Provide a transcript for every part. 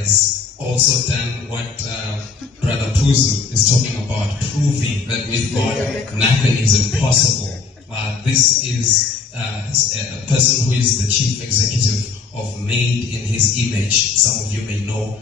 has also done what Brother Puzu is talking about, proving that with God nothing is impossible. This is a person who is the chief executive of Made in His Image. Some of you may know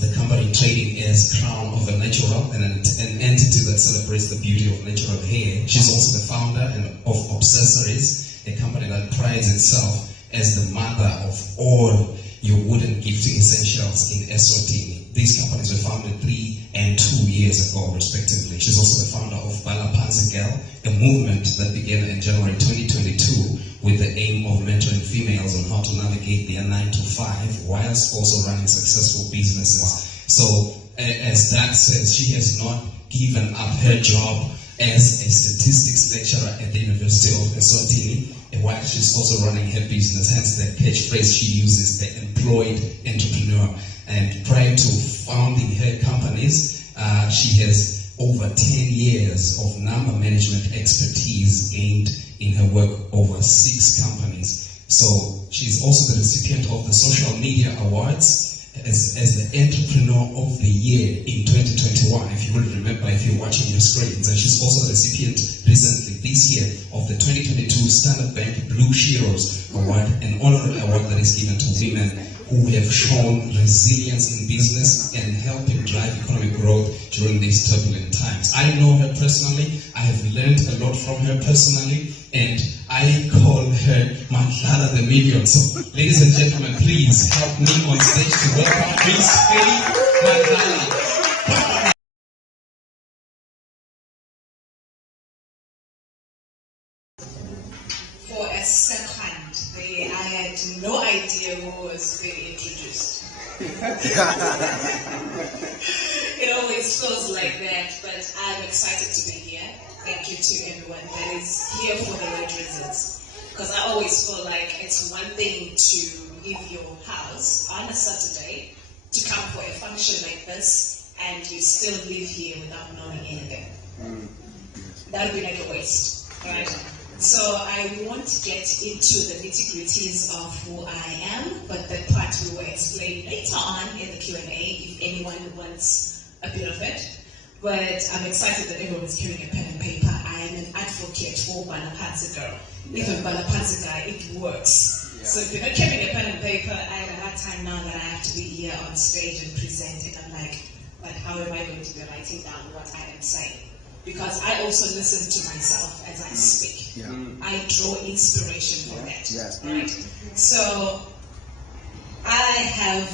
the company trading as Crown of a Natural, and an entity that celebrates the beauty of natural hair. She's also the founder of Obsessories, a company that prides itself as the mother of all your wooden gifting essentials in Eswatini. These companies were founded 3 and 2 years ago, respectively. She's also the founder of Balapanzi Girl, a movement that began in January 2022 with the aim of mentoring females on how to navigate their 9 to 5 whilst also running successful businesses. So, as Doug says, she has not given up her job as a statistics lecturer at the University of Eswatini, while she's also running her business, hence the catchphrase she uses, the employed entrepreneur. And prior to founding her companies, she has over 10 years of number management expertise gained in her work over 6 companies. So she's also the recipient of the Social Media Awards as the Entrepreneur of the Year in 2021, if you will remember, if you're watching your screens. And she's also the recipient recently this year of the 2022 Standard Bank Blue Sheroes Award, an honorary award that is given to women who have shown resilience in business and helping drive economic growth during these turbulent times. I know her personally, I have learned a lot from her personally, and I call her Mandlala the Million. So, ladies and gentlemen, please help me on stage to welcome Miss Faye Mandlala. For a second, I had no idea who was being introduced. It always feels like that, but I'm excited to be here. Thank you to everyone that is here for the right reasons. Because I always feel like it's one thing to leave your house on a Saturday to come for a function like this, and you still live here without knowing anything. That would be like a waste, right? So I won't get into the nitty-gritties of who I am, but that part we will explain later on in the Q&A if anyone wants a bit of it. But I'm excited that everyone is carrying a pen and paper. I am an advocate for Balapanzi Girl. Even Balapanzi Guy, it works. Yeah. So if you're not carrying a pen and paper, I have a hard time now that I have to be here on stage and present it. I'm like, but how am I going to be writing down what I am saying? Because I also listen to myself as I speak. Yeah. I draw inspiration from that. Yes. Right? So I have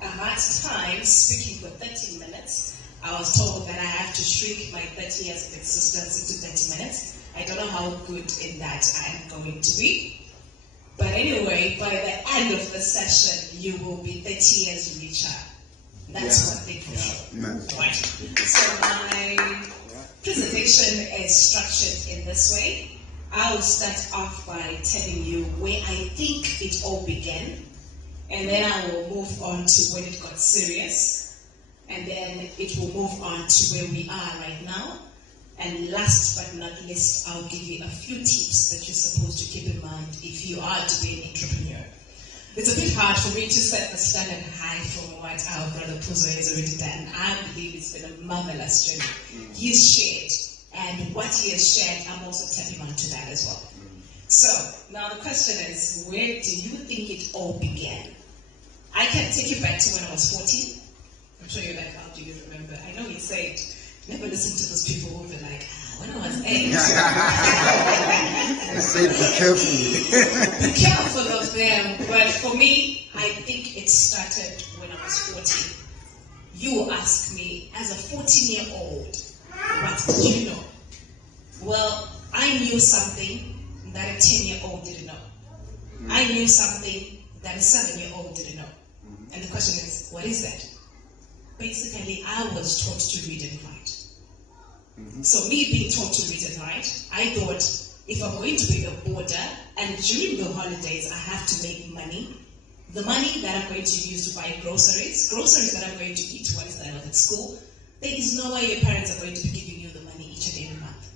a hard time speaking for 30 minutes. I was told that I have to shrink my 30 years of existence into 30 minutes. I don't know how good in that I am going to be. But anyway, by the end of the session, you will be 30 years richer. That's one thing for sure. Right. So my presentation is structured in this way. I will start off by telling you where I think it all began, and then I will move on to when it got serious, and then it will move on to where we are right now. And last but not least, I'll give you a few tips that you're supposed to keep in mind if you are to be an entrepreneur. It's a bit hard for me to set the standard high from what our brother Puzo has already done. I believe it's been a marvelous journey. He's shared, and what he has shared, I'm also tapping onto that as well. So, now the question is, where do you think it all began? I can take you back to when I was 14. I'm sure you're like, how do you remember? I know he said, never listen to those people who be like, when I was 8. I said, be careful. Be careful of them. But for me, I think it started when I was 14. You ask me, as a 14-year-old, what did you know? Well, I knew something that a 10-year-old didn't know. I knew something that a 7-year-old didn't know. And the question is, what is that? Basically, I was taught to read and write. So me being taught to read and write, I thought, if I'm going to be a boarder, and during the holidays I have to make money, the money that I'm going to use to buy groceries that I'm going to eat once I'm at school, there is no way your parents are going to be giving you the money each and every month.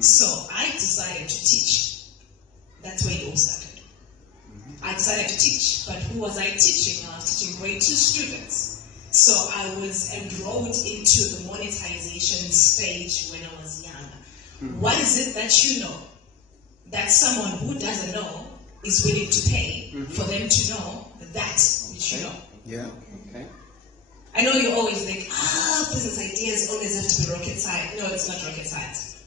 So I decided to teach. That's where it all started. I decided to teach, but who was I teaching? I was teaching grade 2 students. So I was enrolled into the monetization stage when I was young. What is it that you know that someone who doesn't know is willing to pay for them to know that which you know? Yeah. Okay. I know you always think, business ideas always have to be rocket science. No, it's not rocket science.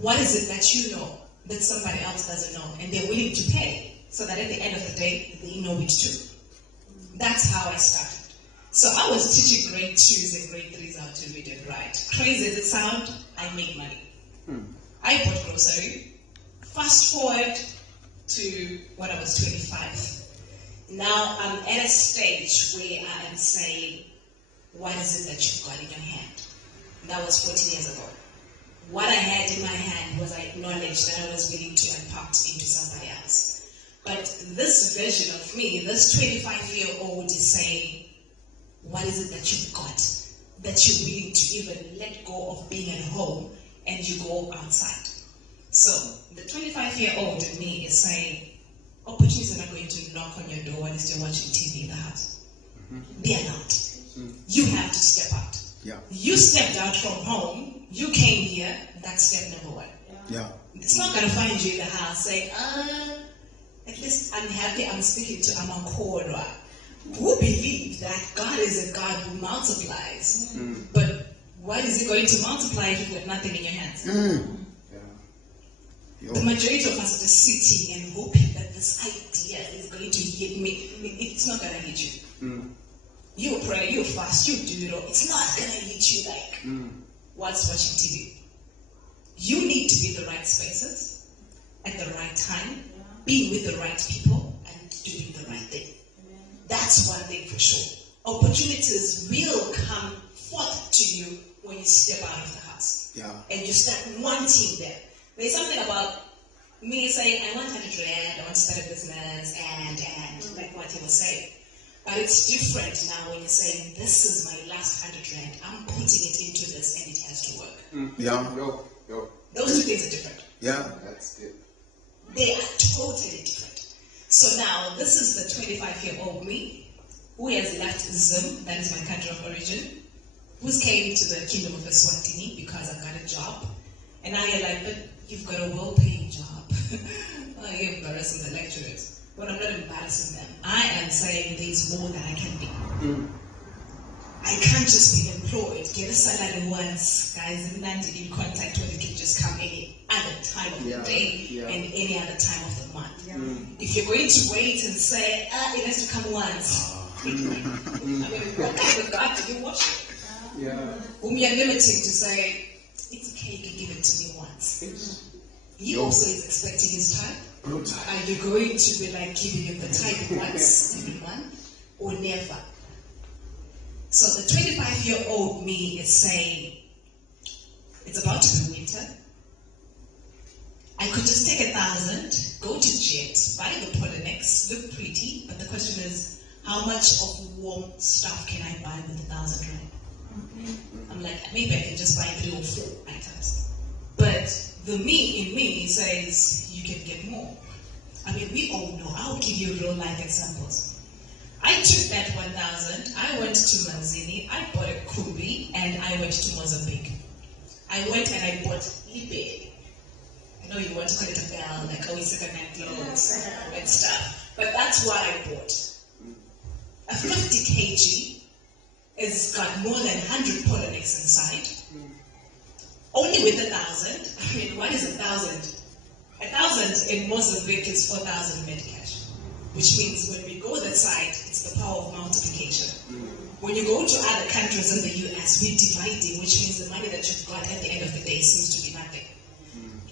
What is it that you know that somebody else doesn't know and they're willing to pay so that at the end of the day, they know it too? That's how I started. So I was teaching grade 2s and grade 3s how to read and write. Crazy as it sounds, I made money. I bought grocery. Fast forward to when I was 25. Now I'm at a stage where I am saying, what is it that you've got in your hand? That was 14 years ago. What I had in my hand was I acknowledged that I was willing to impact into somebody else. But this version of me, this 25-year-old is saying, what is it that you've got that you're willing to even let go of being at home and you go outside? So the 25-year-old in me is saying, opportunities are not going to knock on your door while you're watching TV in the house. They are not. You have to step out. Yeah. You stepped out from home, you came here, that's step number 1. Yeah. It's not going to find you in the house saying, at least I'm happy I'm speaking to Amakora, who believes that God is a God who multiplies. But what is it going to multiply if you've got nothing in your hands? The majority of us are just sitting and hoping that this idea is going to hit me. It's not going to hit you. You pray, you fast, you do it all. It's not going to hit you like whilst watching TV. You need to be in the right spaces at the right time, being with the right people, and doing the right thing. That's one thing for sure. Opportunities will come forth to you when you step out of the house. Yeah. And you start wanting them. There's something about me saying, I want 100 rand, I want to start a business, and like what he was saying. But it's different now when you're saying, this is my last 100 rand, I'm putting it into this and it has to work. Yeah. Yo. Those two things are different. Yeah. That's it. They are totally different. So now, this is the 25-year-old me, who has left Zim, that is my country of origin, who's came to the Kingdom of Eswatini because I've got a job. And now you're like, but you've got a well-paying job. Oh, you're embarrassing the lecturers. Well, I'm not embarrassing them. I am saying there's more that I can be. I can't just be employed, get a salary once, guys, and land in contact when you can just come any other time of the day and any other time of the month. If you're going to wait and say, it has to come once, I mean, what kind of God do you worship? Whom you're limiting to say, it's okay, you can give it to me once. He also is expecting his time. Are you going to be like giving him the time once, every month, or never? So the 25-year-old me is saying, it's about to be winter. I could just take 1,000, go to Jet, buy the Polonex, look pretty, but the question is, how much of warm stuff can I buy with 1,000 rand? I'm like, maybe I can just buy 3 or 4 items. But the me in me says, you can get more. I mean, we all know. I'll give you real life examples. I took that 1,000, I went to Manzini, I bought a kumbi, and I went to Mozambique. I went and I bought Libe. I know you want to call it a bell, like always second-hand clothes and stuff, but that's what I bought. A 50 kg has got more than 100 Polonex inside. Only with 1,000. I mean, what is 1,000? 1,000 in Mozambique is 4,000 Medicash, which means when we go that side, it's the power of multiplication. When you go to other countries in the US, we're dividing, which means the money that you've got at the end of the day seems to be nothing.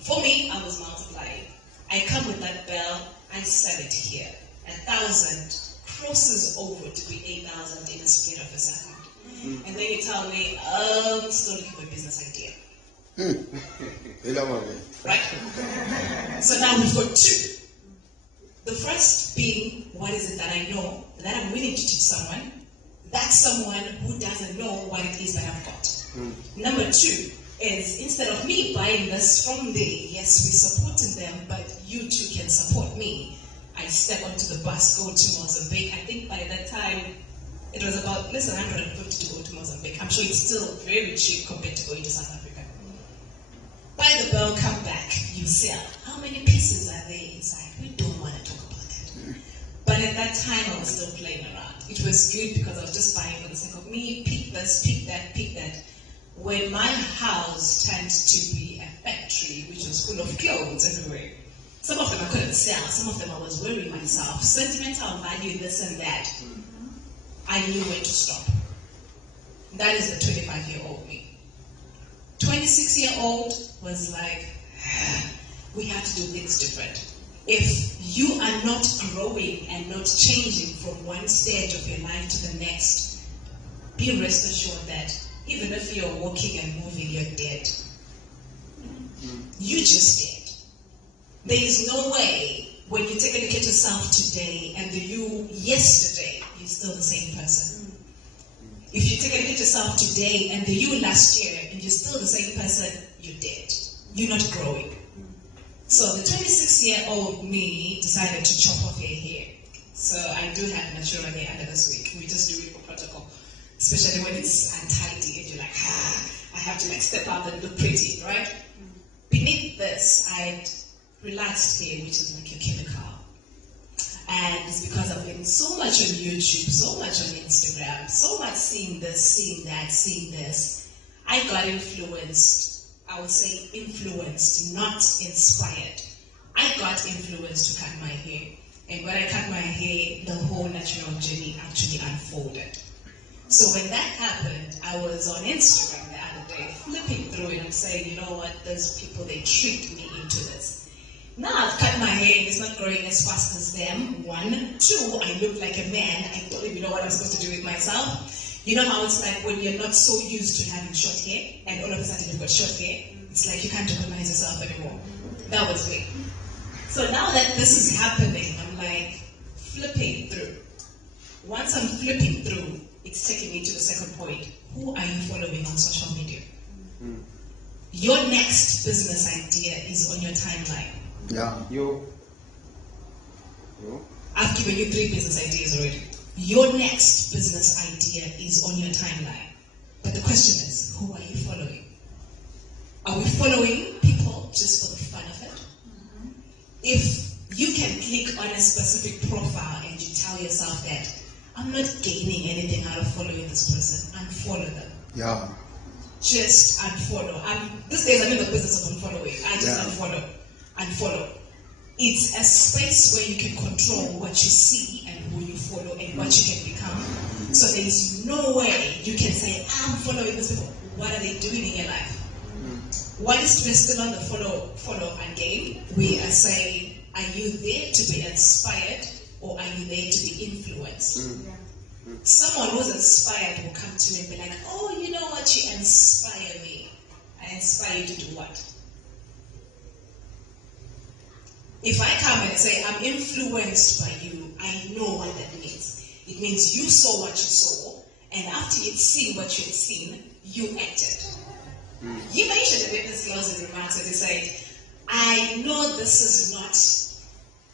For me, I was multiplying. I come with that bell, I sell it here. 1,000 crosses over to be 8,000 in a split of a second. And then you tell me, I'm still looking for a business idea. Right? So now we've got 2. The first being, what is it that I know that I'm willing to teach someone? That's someone who doesn't know what it is that I've got. Number 2 is, instead of me buying this from there, yes, we're supporting them, but you too can support me. I step onto the bus, go to Mozambique. I think by that time, about less than 150 to go to Mozambique. I'm sure it's still very cheap compared to going to South Africa. Buy the bell, come back, you sell. How many pieces are there inside? We don't want to talk about that. But at that time, I was still playing around. It was good because I was just buying for the sake of me, pick this, pick that, pick that. When my house turned to be a factory, which was full of clothes everywhere, some of them I couldn't sell, some of them I was wearing myself, sentimental value, this and that, I knew when to stop. That is the 25-year-old me. 26-year-old was like, we have to do things different. If you are not growing and not changing from one stage of your life to the next, be rest assured that even if you're walking and moving, you're dead. You just dead. There is no way when you take a look at yourself today and the you yesterday, you're still the same person. If you take a look at yourself today and the you last year and you're still the same person, you're dead. You're not growing. So the 26-year-old me decided to chop off her hair. So I do have natural hair under this week. We just do it for protocol. Especially when it's untidy and you're like, I have to like step out and look pretty, right? Beneath this, I had relaxed hair, which is like a chemical. And it's because I've been so much on YouTube, so much on Instagram, so much seeing this, seeing that, seeing this. I got influenced, I would say influenced, not inspired. I got influenced to cut my hair. And when I cut my hair, the whole natural journey actually unfolded. So when that happened, I was on Instagram the other day, flipping through it and saying, you know what, those people, they tricked me into this. Now I've cut my hair and it's not growing as fast as them. 1, 2, I look like a man. I don't even know what I'm supposed to do with myself. You know how it's like when you're not so used to having short hair and all of a sudden you've got short hair? It's like you can't recognize yourself anymore. That was me. So now that this is happening, I'm like flipping through. Once I'm flipping through, it's taking me to the second point. Who are you following on social media? Your next business idea is on your timeline. Yeah. You. I've given you 3 business ideas already. Your next business idea is on your timeline. But the question is, who are you following? Are we following people just for the fun of it? If you can click on a specific profile and you tell yourself that, I'm not gaining anything out of following this person, unfollow them. Yeah. Just unfollow. These days I'm in the business of unfollowing. I just unfollow. It's a space where you can control what you see and who you follow and what you can become. So there is no way you can say, I'm following these people. What are they doing in your life? While we're still on the follow and game, we are saying, are you there to be inspired or are you there to be influenced? Someone who's inspired will come to me and be like, oh, you know what, you inspire me. I inspire you to do what? If I come and say, I'm influenced by you, I know what that means. It means you saw what you saw, and after you'd seen what you'd seen, you acted. You mentioned the business laws and remarks, and they say, I know this is not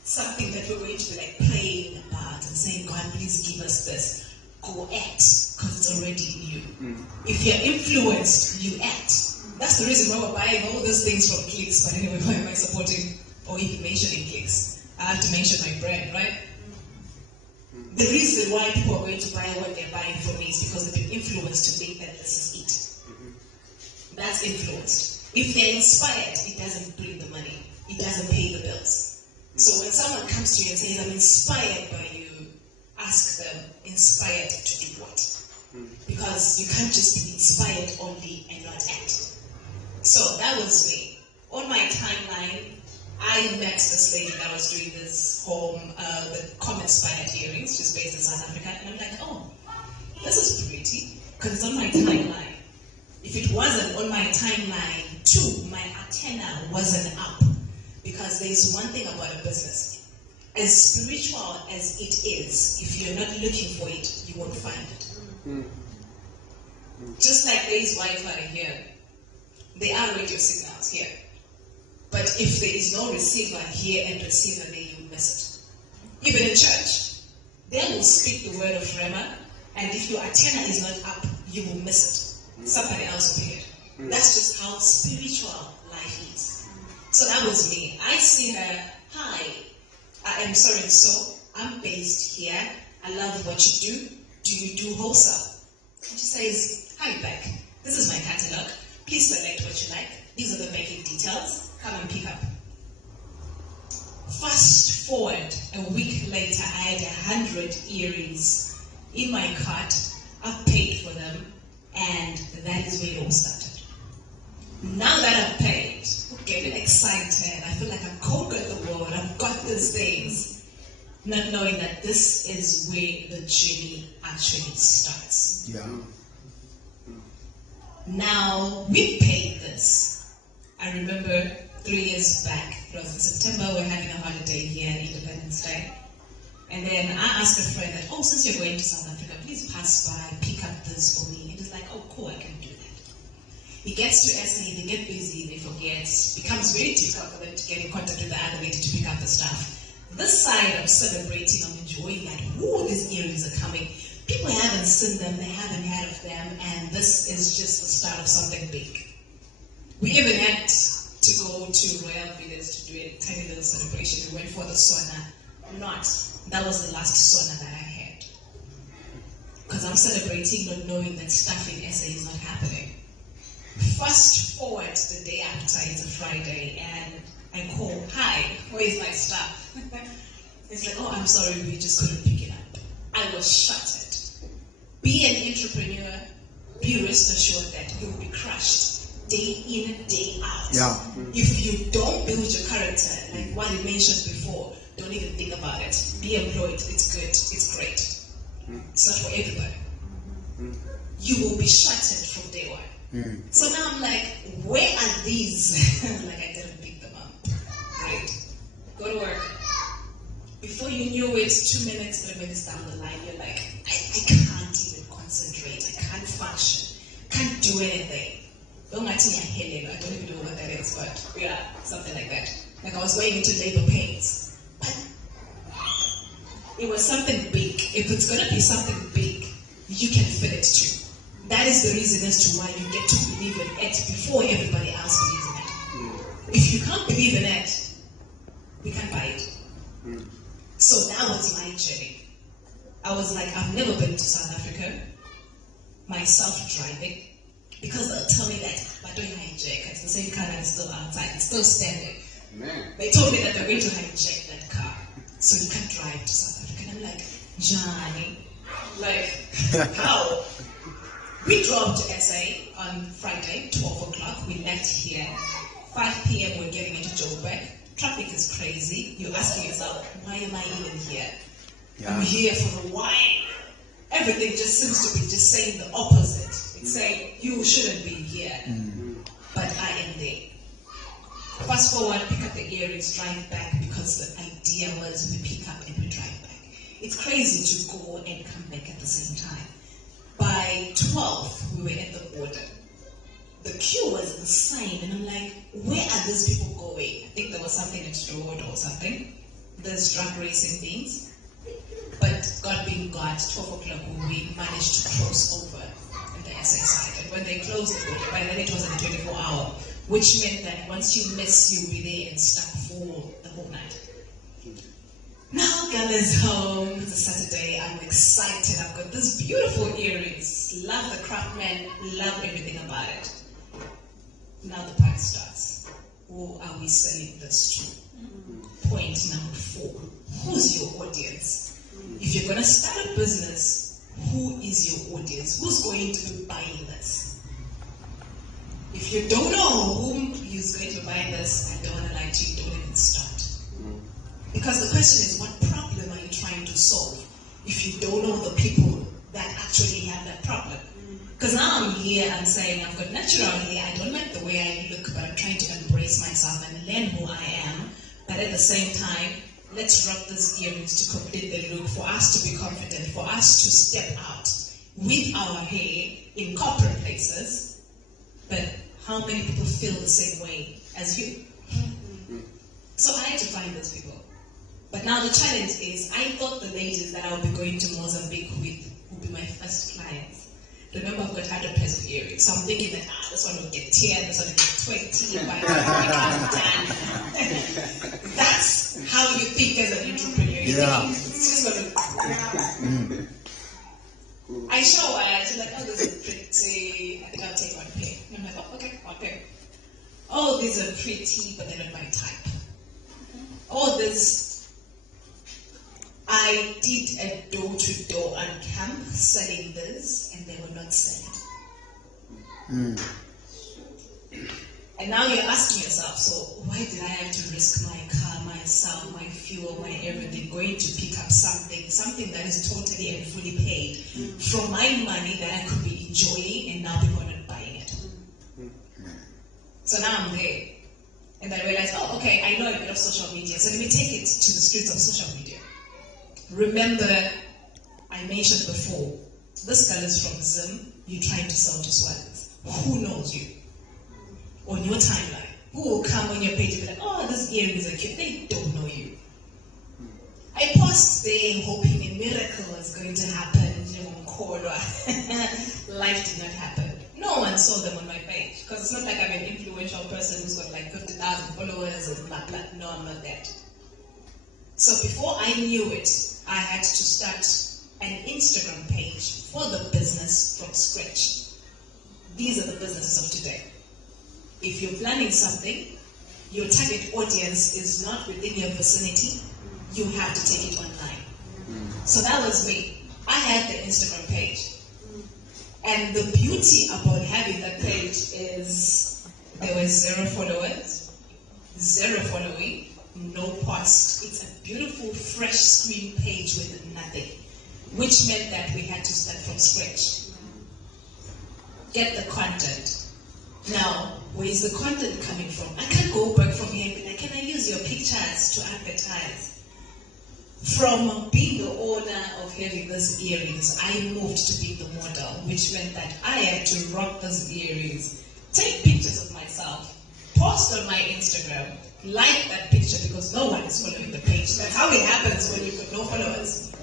something that we're going to be like praying about and saying, God, please give us this. Go act, because it's already in you. If you're influenced, you act. That's the reason why we're buying all those things from Clicks, but anyway, why am I supporting or even mentioning Clicks? I have to mention my brand, right? The reason why people are going to buy what they're buying from me is because they've been influenced to think that this is it. That's influenced. If they're inspired, it doesn't bring the money. It doesn't pay the bills. So when someone comes to you and says, I'm inspired by you, ask them, inspired to do what? Because you can't just be inspired only and not act. So that was me. On my timeline, I met this lady that was doing this home, the comment-inspired earrings, she's based in South Africa, and I'm like, oh, this is pretty, because it's on my timeline. If it wasn't on my timeline too, my antenna wasn't up, because there's one thing about a business. As spiritual as it is, if you're not looking for it, you won't find it. Just like there is Wi-Fi here, there are radio signals here. But if there is no receiver here and receiver there, you miss it. Even in church, they will speak the word of Rhema, And if your antenna is not up, you will miss it. Somebody else will pick it. That's just how spiritual life is. So that was me. I see her, hi, I am so and so. I'm based here. I love what you do. Do you do wholesale? And she says, hi, Beck. This is my catalog. Please select what you like. These are the banking details. Come and pick up. Fast forward a week later, I had 100 earrings in my cart. I've paid for them, and that is where it all started. Now that I've paid, I'm getting excited. I feel like I've conquered the world. I've got these things, not knowing that this is where the journey actually starts. Yeah. Now, we paid this. I remember 3 years back, it was in September, we're having a holiday here, Independence Day. And then I asked a friend that, oh, since you're going to South Africa, please pass by, pick up this for me. And he's like, oh, cool, I can do that. He gets to SA, they get busy, they forget. It becomes very difficult for them to get in contact with the other lady to pick up the stuff. This side of celebrating, I'm enjoying that, ooh, these earrings are coming. People haven't seen them, they haven't heard of them, and this is just the start of something big. We even had to go to Royal Village to do a tiny little celebration. We went for the sauna. That was the last sauna that I had. Because I'm celebrating not knowing that stuff in SA is not happening. Fast forward the day after, it's a Friday, and I call, hi, where is my stuff? It's like, oh, I'm sorry, we just couldn't pick it up. I was shattered. Be an entrepreneur, be rest assured that you'll be crushed day in, day out. Yeah. If you don't build your character, like what I mentioned before, don't even think about it. Be employed, it's good, it's great. It's not for everybody. You will be shattered from day one. So now I'm like, where are these? Like I didn't pick them up. Great. Go to work. Before you knew it, 2 minutes, 3 minutes down the line, you're like, I can't even concentrate. I can't function. Can't do anything. I don't even know what that is, but yeah, something like that. Like I was going into labor pains. But it was something big. If it's going to be something big, you can feel it too. That is the reason as to why you get to believe in it before everybody else believes in it. If you can't believe in it, we can't buy it. So that was my journey. I was like, I've never been to South Africa, myself driving, because they'll tell me that, but don't hijack, it's the same car that is still outside, it's still standing. Man. They told me that they're going to hijack that car, so you can't drive to South Africa. And I'm like, Johnny, like, how? We drove to SA on Friday, 12 o'clock. We left here. 5 p.m. we're getting into Joburg. Traffic is crazy. You're asking yourself, why am I even here? Yeah. I'm here for the wine. Everything just seems to be just saying the opposite. It's saying, you shouldn't be here. But I am there. Fast forward, pick up the earrings, drive back, because the idea was we pick up and we drive back. It's crazy to go and come back at the same time. By 12, we were at the border. The queue was insane, and I'm like, where are these people going? I think there was something next road or something. There's drag racing things. But God being God, 12 o'clock, we managed to cross over on the SA side. And when they closed the border, by then it was a 24-hour, which meant that once you miss, you'll be there and stuck for the whole night. Now girl is home, it's a Saturday, I'm excited, I've got these beautiful earrings, love the craftsman, love everything about it. Now the part starts. Who are we selling this to? Point number 4, who's your audience? If you're going to start a business, who is your audience? Who's going to be buying this? If you don't know whom is going to buy this, I don't want to lie to you, don't even start. Because the question is, what problem are you trying to solve if you don't know the people that actually have that problem? Because now I'm here and saying, I've got natural hair, I don't like the way I look, but I'm trying to embrace myself and learn who I am. But at the same time, let's rock these earrings to complete the look, for us to be confident, for us to step out with our hair in corporate places. But how many people feel the same way as you? So I had to find those people. But now the challenge is, I thought the ladies that I would be going to Mozambique with will be my first clients. Remember, I've got 100 pairs of earrings, so I'm thinking that this one will get 10, this one will get 20, and by the time I'm done. That's how you think as an entrepreneur. You think it's just going to. I show her, she's like, oh, this is pretty. I think I'll take one pair. And I'm like, oh, okay, one pair. Oh, these are pretty, but they're not my type. Oh, this. I did a door-to-door on camp selling this, and they were not selling. And now you're asking yourself, so why did I have to risk my car, myself, my fuel, my everything, going to pick up something that is totally and fully paid from my money that I could be enjoying, and now people are not buying it. So now I'm there, and I realize, oh, okay, I know a bit of social media, so let me take it to the streets of social media. Remember, I mentioned before, this girl is from Zim, you're trying to sell to Swans. Who knows you? On your timeline. Who will come on your page and be like, oh, these earrings are cute. They don't know you. I paused there hoping a miracle was going to happen. Life did not happen. No one saw them on my page. Because it's not like I'm an influential person who's got like 50,000 followers and blah, blah. No, I'm not that. So before I knew it, I had to start an Instagram page for the business from scratch. These are the businesses of today. If you're planning something, your target audience is not within your vicinity, you have to take it online. So that was me. I had the Instagram page. And the beauty about having that page is there were 0 followers, 0 following, no post. It's a beautiful, fresh screen page with nothing, which meant that we had to start from scratch. Get the content. Now, where is the content coming from? I can't go back from here and be like, can I use your pictures to advertise? From being the owner of having these earrings, I moved to being the model, which meant that I had to rock those earrings, take pictures of myself, post on my Instagram, like that picture because no one is following the page. That's how it happens when you've got no followers.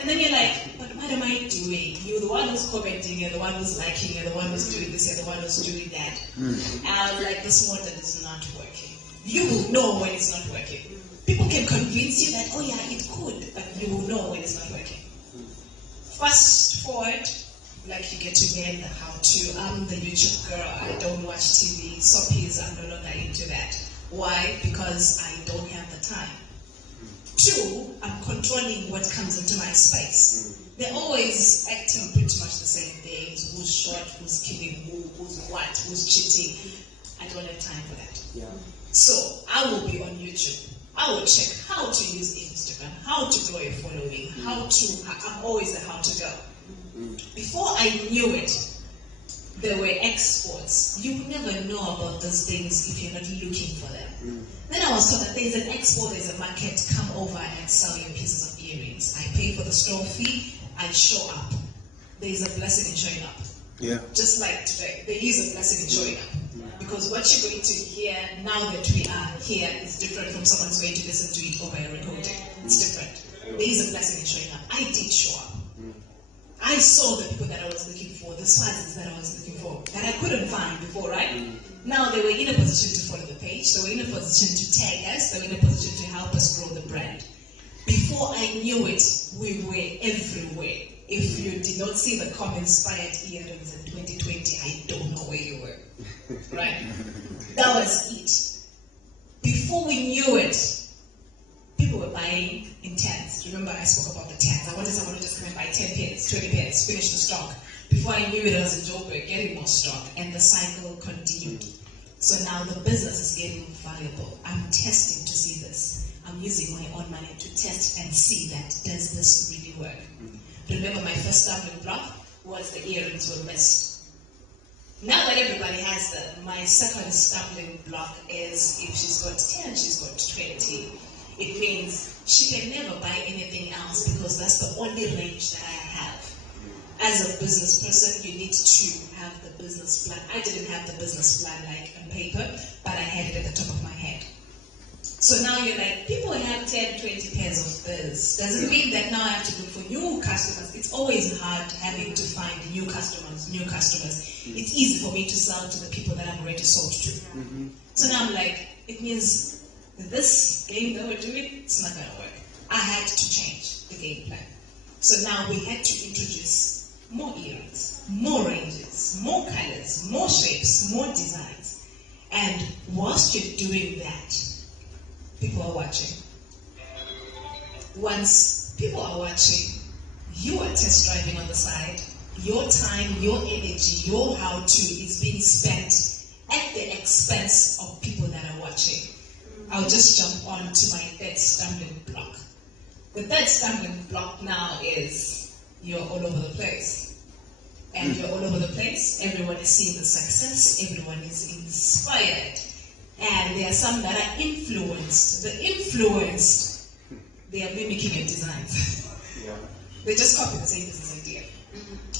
And then you're like, but what am I doing? You're the one who's commenting, you're the one who's liking, you're the one who's doing this, you're the one who's doing that. And I was like, this model is not working. You will know when it's not working. People can convince you that, oh yeah, it could, but you will know when it's not working. Fast forward, like you get to learn the how-to. I'm the YouTube girl, I don't watch TV, soppies, I'm no longer into that. Why? Because I don't have the time. 2, I'm controlling what comes into my space. They're always acting pretty much the same things. Who's short, who's killing who, who's what, who's cheating. I don't have time for that. Yeah. So I will be on YouTube. I will check how to use Instagram, how to grow a following, I'm always a how to go. Before I knew it, there were exports. You would never know about those things if you're not looking for them. Then I was told that there's an export, there's a market, come over and sell your pieces of earrings. I pay for the store fee, I show up. There is a blessing in showing up. Yeah. Just like today, there is a blessing in showing up. Because what you're going to hear now that we are here is different from someone's going to listen to it over a recording. It's different. There is a blessing in showing up. I did show up. I saw the people that I was looking for, the sponsors that I was looking for, that I couldn't find before, right? Now they were in a position to follow the page, they were in a position to tag us, they were in a position to help us grow the brand. Before I knew it, we were everywhere. If you did not see the inspired earrings in 2020, I don't know where you were. Right? That was it. Before we knew it, people were buying in tens. Remember I spoke about the tens. I wanted someone to just come and buy 10 pairs, 20 pairs, finish the stock. Before I knew it, I was in Joburg getting more stock, and the cycle continued. So now the business is getting valuable. I'm testing to see this. I'm using my own money to test and see that, does this really work? Remember my first stumbling block was the earrings were missed. Now that everybody has them, my second stumbling block is if she's got 10, she's got 20. It means she can never buy anything else because that's the only range that I have. As a business person, you need to have the business plan. I didn't have the business plan like on paper, but I had it at the top of my head. So now you're like, people have 10, 20 pairs of this. Doesn't mean that now I have to look for new customers. It's always hard having to find new customers. It's easy for me to sell to the people that I'm already sold to. So now I'm like, it means this game that we're doing, it's not gonna work. I had to change the game plan. So now we had to introduce more earrings, more ranges, more colors, more shapes, more designs. And whilst you're doing that, people are watching. Once people are watching, you are test driving on the side. Your time, your energy, your how-to is being spent at the expense of people that are watching. I'll just jump on to my third stumbling block. The third stumbling block now is you're all over the place. And you're all over the place. Everyone is seeing the success. Everyone is inspired. And there are some that are influenced. The influenced, they are mimicking your designs. They just copy the same business idea.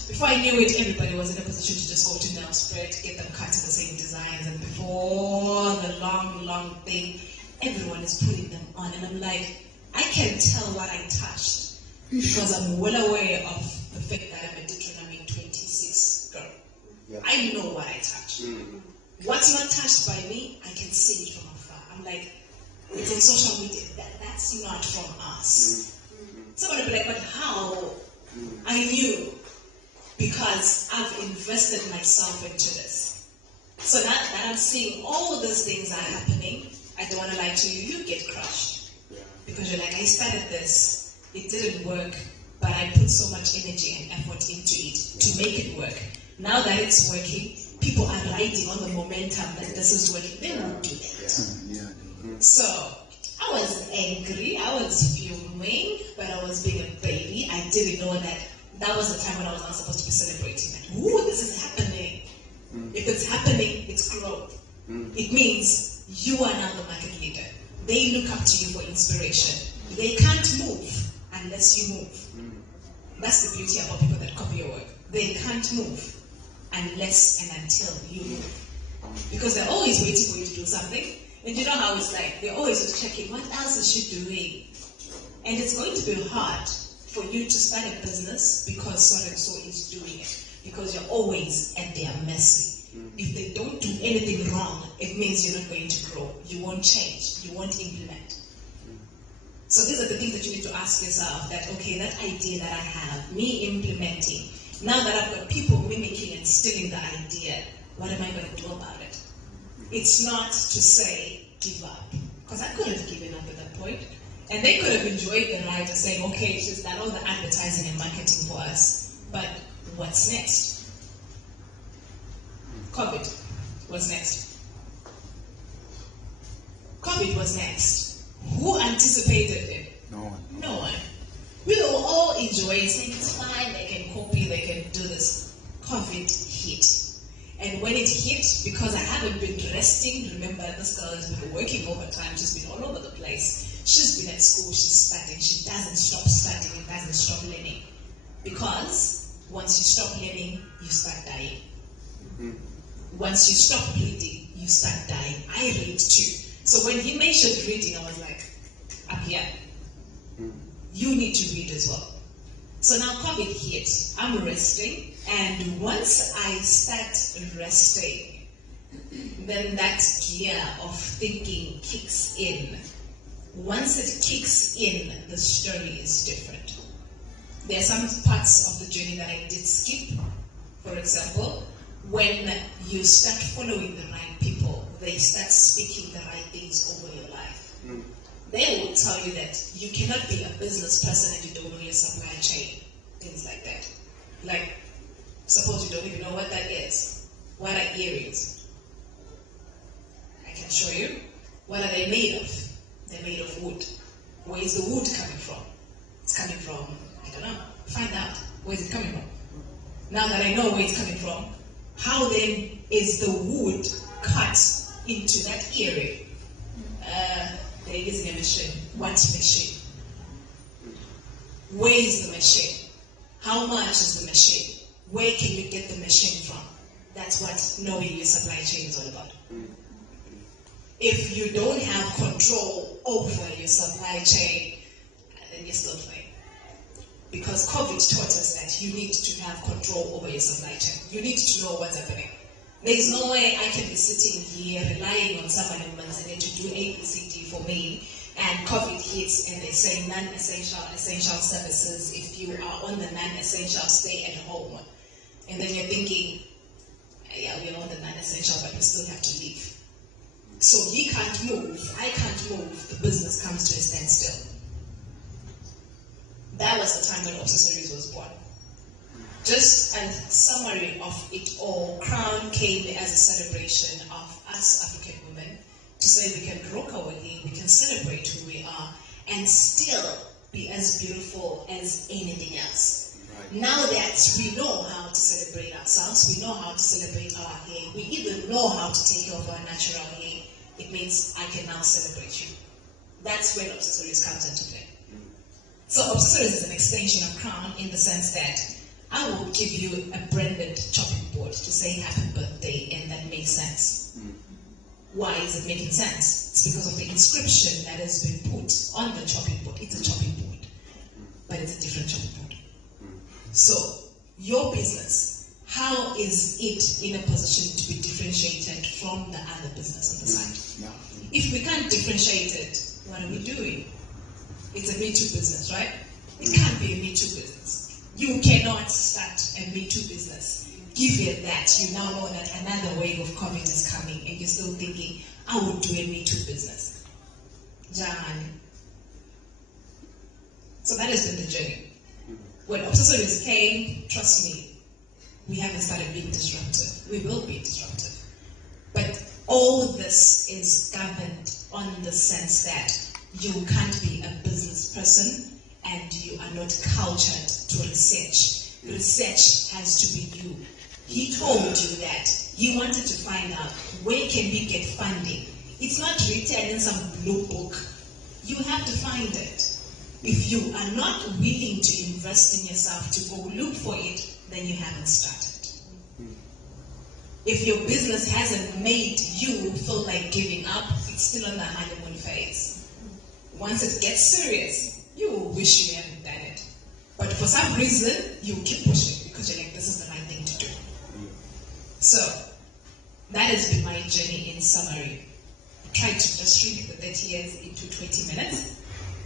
Before I knew it, everybody was in a position to just go to nail spread, get them cut to the same designs, and before the long thing, everyone is putting them on. And I'm like, I can tell what I touched because I'm well aware of the fact that I'm a Deuteronomy 26 girl. I know what I touched. What's not touched by me, I can see it from afar. I'm like, it's in social media. That's not from us. Someone will be like, but how? I knew because I've invested myself into this. So now that I'm seeing all those things are happening, I don't want to lie to you, you get crushed. Because you're like, I started this, it didn't work, but I put so much energy and effort into it to make it work. Now that it's working, people are riding on the momentum that this is working. They won't do that. So I was angry, I was fuming, but I was being a baby. I didn't know that was the time when I was not supposed to be celebrating that. Ooh, this is happening. If it's happening, it's growth. It means you are now the market leader. They look up to you for inspiration. They can't move unless you move. That's the beauty about people that copy your work. They can't move unless and until you move. Because they're always waiting for you to do something. And you know how it's like, they're always just checking, what else is she doing? And it's going to be hard for you to start a business because so and so is doing it. Because you're always at their mercy. If they don't do anything wrong, it means you're not going to grow. You won't change. You won't implement. So these are the things that you need to ask yourself, that, okay, that idea that I have, me implementing, now that I've got people mimicking and stealing the idea, what am I going to do about it? It's not to say, give up. Because I could have given up at that point. And they could have enjoyed the ride of saying, okay, she's done all the advertising and marketing for us. But what's next? COVID was next. COVID was next. Who anticipated it? No one. No one. We were all enjoying, saying it's fine, they can copy, they can do this. COVID hit. And when it hit, because I haven't been resting, remember this girl has been working overtime, she's been all over the place. She's been at school, she's studying, she doesn't stop studying, doesn't stop learning. Because once you stop learning, you start dying. Once you stop reading, you start dying. I read too. So when he mentioned reading, I was like, up here. You need to read as well. So now COVID hit. I'm resting. And once I start resting, then that gear of thinking kicks in. Once it kicks in, the story is different. There are some parts of the journey that I did skip. For example, when you start following the right people, they start speaking the right things over your life. They will tell you that you cannot be a business person and you don't know your supply chain. Things like that. Like, suppose you don't even know what that is. What are earrings? I can show you. What are they made of? They're made of wood. Where is the wood coming from? It's coming from, I don't know. Find out. Where is it coming from? Now that I know where it's coming from, how then is the wood cut into that earring? They're using a machine. What machine? Where is the machine? How much is the machine? Where can you get the machine from? That's what knowing your supply chain is all about. If you don't have control over your supply chain, then you're still playing. Because COVID taught us that you need to have control over your supply chain. You need to know what's happening. There is no way I can be sitting here relying on someone in Manzanita to do A, B, C, D for me, and COVID hits and they say non-essential, essential services. If you are on the non-essential, stay at home. And then you're thinking, yeah, we're on the non-essential, but we still have to leave. So he can't move, I can't move, the business comes to a standstill. That was the time when Obsessories was born. Just a summary of it all, Crown came as a celebration of us African women to say we can rock our game, we can celebrate who we are, and still be as beautiful as anything else. Right. Now that we know how to celebrate ourselves, we know how to celebrate our hair, we even know how to take care of our natural hair, it means I can now celebrate you. That's when Obsessories comes into play. So Obsessories is an extension of Crown in the sense that I will give you a branded chopping board to say happy birthday, and that makes sense. Why is it making sense? It's because of the inscription that has been put on the chopping board. It's a chopping board, but it's a different chopping board. So your business, how is it in a position to be differentiated from the other business on the side? If we can't differentiate it, what are we doing? It's a Me Too business, right? It can't be a Me Too business. You cannot start a Me Too business. Give it that. You now know that another wave of COVID is coming and you're still thinking, I would do a Me Too business. John. So that has been the journey. When Obsessories came, trust me, we haven't started being disruptive. We will be disruptive. But all this is governed on the sense that you can't be a business person and you are not cultured to research. Research has to be you. He told you that he wanted to find out where can we get funding. It's not written in some blue book. You have to find it. If you are not willing to invest in yourself to go look for it, then you haven't started. If your business hasn't made you feel like giving up, it's still on the honeymoon phase. Once it gets serious, you will wish you hadn't done it. But for some reason, you keep pushing because you're like, this is the right thing to do. So, that has been my journey in summary. I tried to just shrink the 30 years into 20 minutes.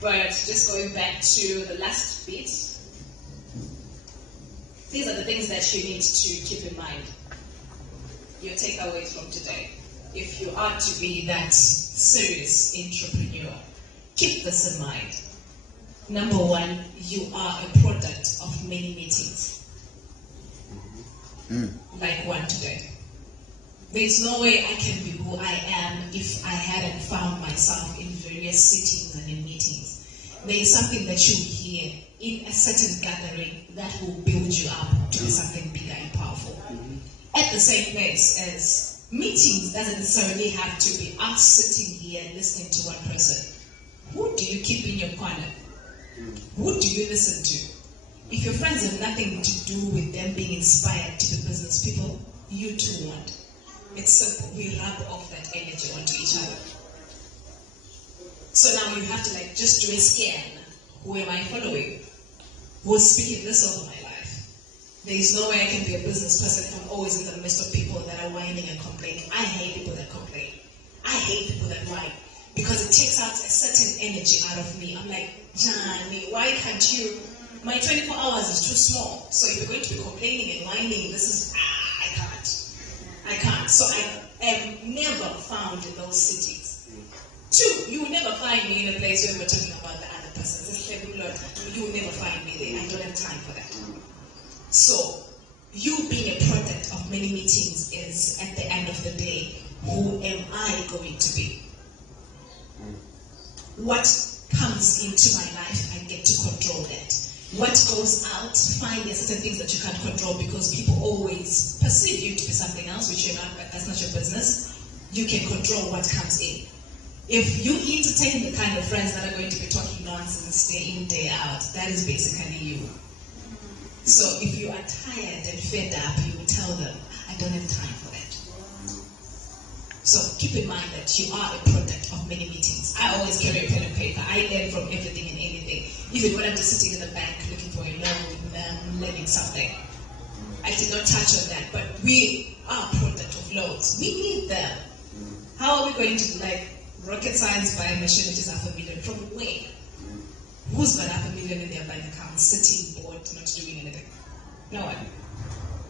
But just going back to the last bit, these are the things that you need to keep in mind. Your takeaways from today. If you are to be that serious entrepreneur, keep this in mind. Number one, you are a product of many meetings. Like one today. There's no way I can be who I am if I hadn't found myself in various sittings and in meetings. There is something that you hear in a certain gathering that will build you up to be something bigger and powerful. At the same place as meetings doesn't necessarily have to be us sitting here listening to one person. Who do you keep in your corner? Who do you listen to? If your friends have nothing to do with them being inspired to be business people, you too won't. It's simple. We rub off that energy onto each other. So now you have to just do a scan. Who am I following? Who's speaking this over my life? There is no way I can be a business person if I'm always in the midst of people that are whining and complaining. I hate people that complain. I hate people that whine. Because it takes out a certain energy out of me. I'm like, Johnny, why can't you? My 24 hours is too small. So if you're going to be complaining and whining, this is, I can't. So I am never found in those cities. Two, you will never find me in a place where we're talking about the other person. You will never find me there. I don't have time for that. So, you being a product of many meetings is, at the end of the day, who am I going to be? What comes into my life, I get to control that. What goes out, fine, there's certain things that you can't control because people always perceive you to be something else, which you're not, but that's not your business. You can control what comes in. If you entertain the kind of friends that are going to be talking nonsense day in, day out, that is basically you. So if you are tired and fed up, you will tell them, I don't have time for that. So keep in mind that you are a product of many meetings. I always carry a pen and paper. I learn from everything and anything. Even when I'm just sitting in the bank looking for a loan, learning something. I did not touch on that, but we are a product of loans. We need them. How are we going to, like, rocket science buy a machine which is $500,000? From where? Who's got $500,000 in their bank account, sitting bored, not doing anything? No one.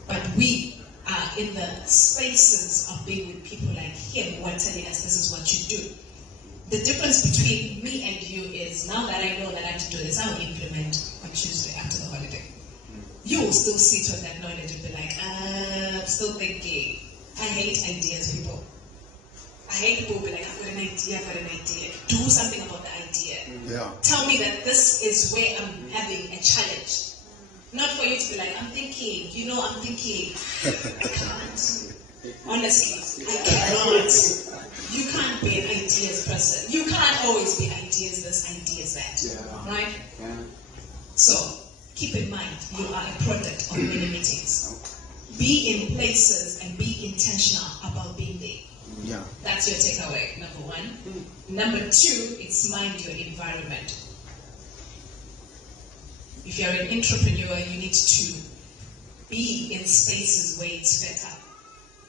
But we are in the spaces of being with people like him who are telling us this is what you do. The difference between me and you is, now that I know that I have to do this, I'll implement on Tuesday after the holiday. You will still sit on that knowledge and be like, I'm still thinking. I hate ideas, people. I hate people who be like, I've got an idea. Do something about the idea. Yeah. Tell me that this is where I'm having a challenge. Not for you to be like, I'm thinking. I can't. Honestly, I cannot. You can't be an ideas person. You can't always be ideas this, ideas that. Yeah. Right? Yeah. So, keep in mind, you are a product of many meetings. Be in places and be intentional about being there. Yeah. That's your takeaway, number one. Number two, it's mind your environment. If you're an entrepreneur, you need to be in spaces where it's better.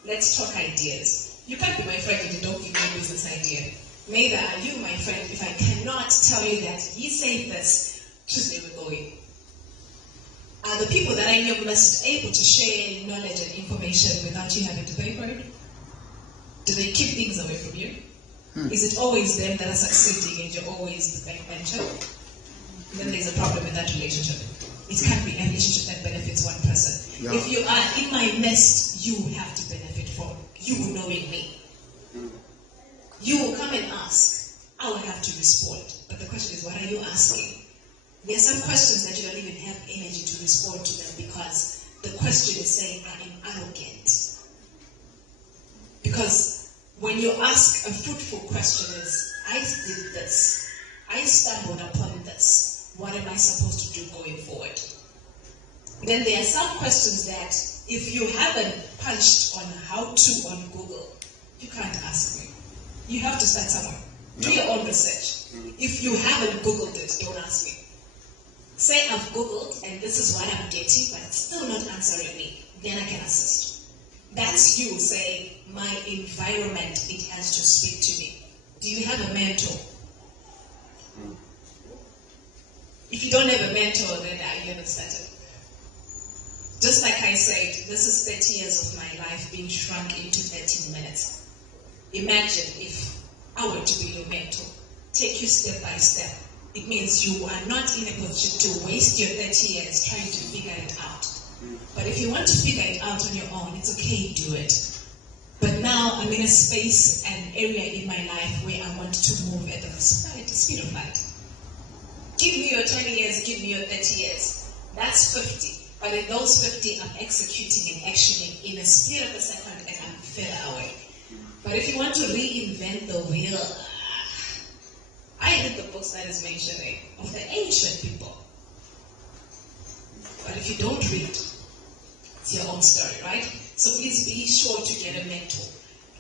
Let's talk ideas. You can't be my friend if you don't give me a business idea. Neither are you my friend if I cannot tell you that he said this, Tuesday we're going. Are the people that I know most able to share knowledge and information without you having to pay for it? Do they keep things away from you? Is it always them that are succeeding and you're always the backbencher? Then there's a problem with that relationship. It can't be a relationship that benefits one person. Yeah. If you are in my nest, you have to benefit from you knowing me. You will come and ask. I will have to respond. But the question is, what are you asking? There are some questions that you don't even have energy to respond to them because the question is saying, I am arrogant. Because when you ask a fruitful question is, I did this, I stumbled upon this, what am I supposed to do going forward? Then there are some questions that if you haven't punched on how to on Google, you can't ask me. You have to start somewhere. Do your own research. If you haven't Googled it, don't ask me. Say I've Googled and this is what I'm getting, but it's still not answering me. Then I can assist. That's you saying, my environment, it has to speak to me. Do you have a mentor? If you don't have a mentor, then you haven't started. Just like I said, this is 30 years of my life being shrunk into 13 minutes. Imagine if I were to be your mentor, take you step by step. It means you are not in a position to waste your 30 years trying to figure it out. But if you want to figure it out on your own, it's okay, do it. But now I'm in a space and area in my life where I want to move at the speed of light. Give me your 20 years, give me your 30 years. That's 50. But in those 50, I'm executing and actioning in a split of a second and I'm further away. But if you want to reinvent the wheel, I read the books that is mentioning of the ancient people. But if you don't read, it's your own story, right? So please be sure to get a mentor.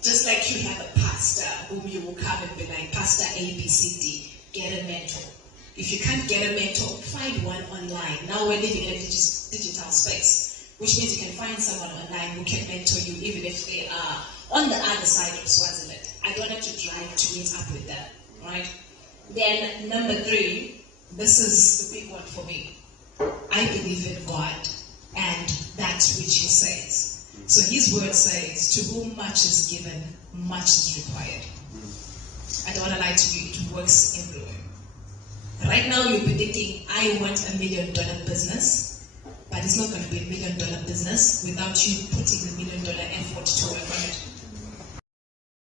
Just like you have a pastor whom you will come and be like, Pastor A, B, C, D, get a mentor. If you can't get a mentor, find one online. Now we're living in a digital space, which means you can find someone online who can mentor you even if they are on the other side of Swaziland. I don't have to drive to meet up with them, right? Then number 3, this is the big one for me. I believe in God and that which He says. So His word says, to whom much is given, much is required. I don't want to lie to you, it works everywhere. Right now you'll be thinking, I want $1 million business, but it's not going to be $1 million business without you putting the $1 million effort to work on it.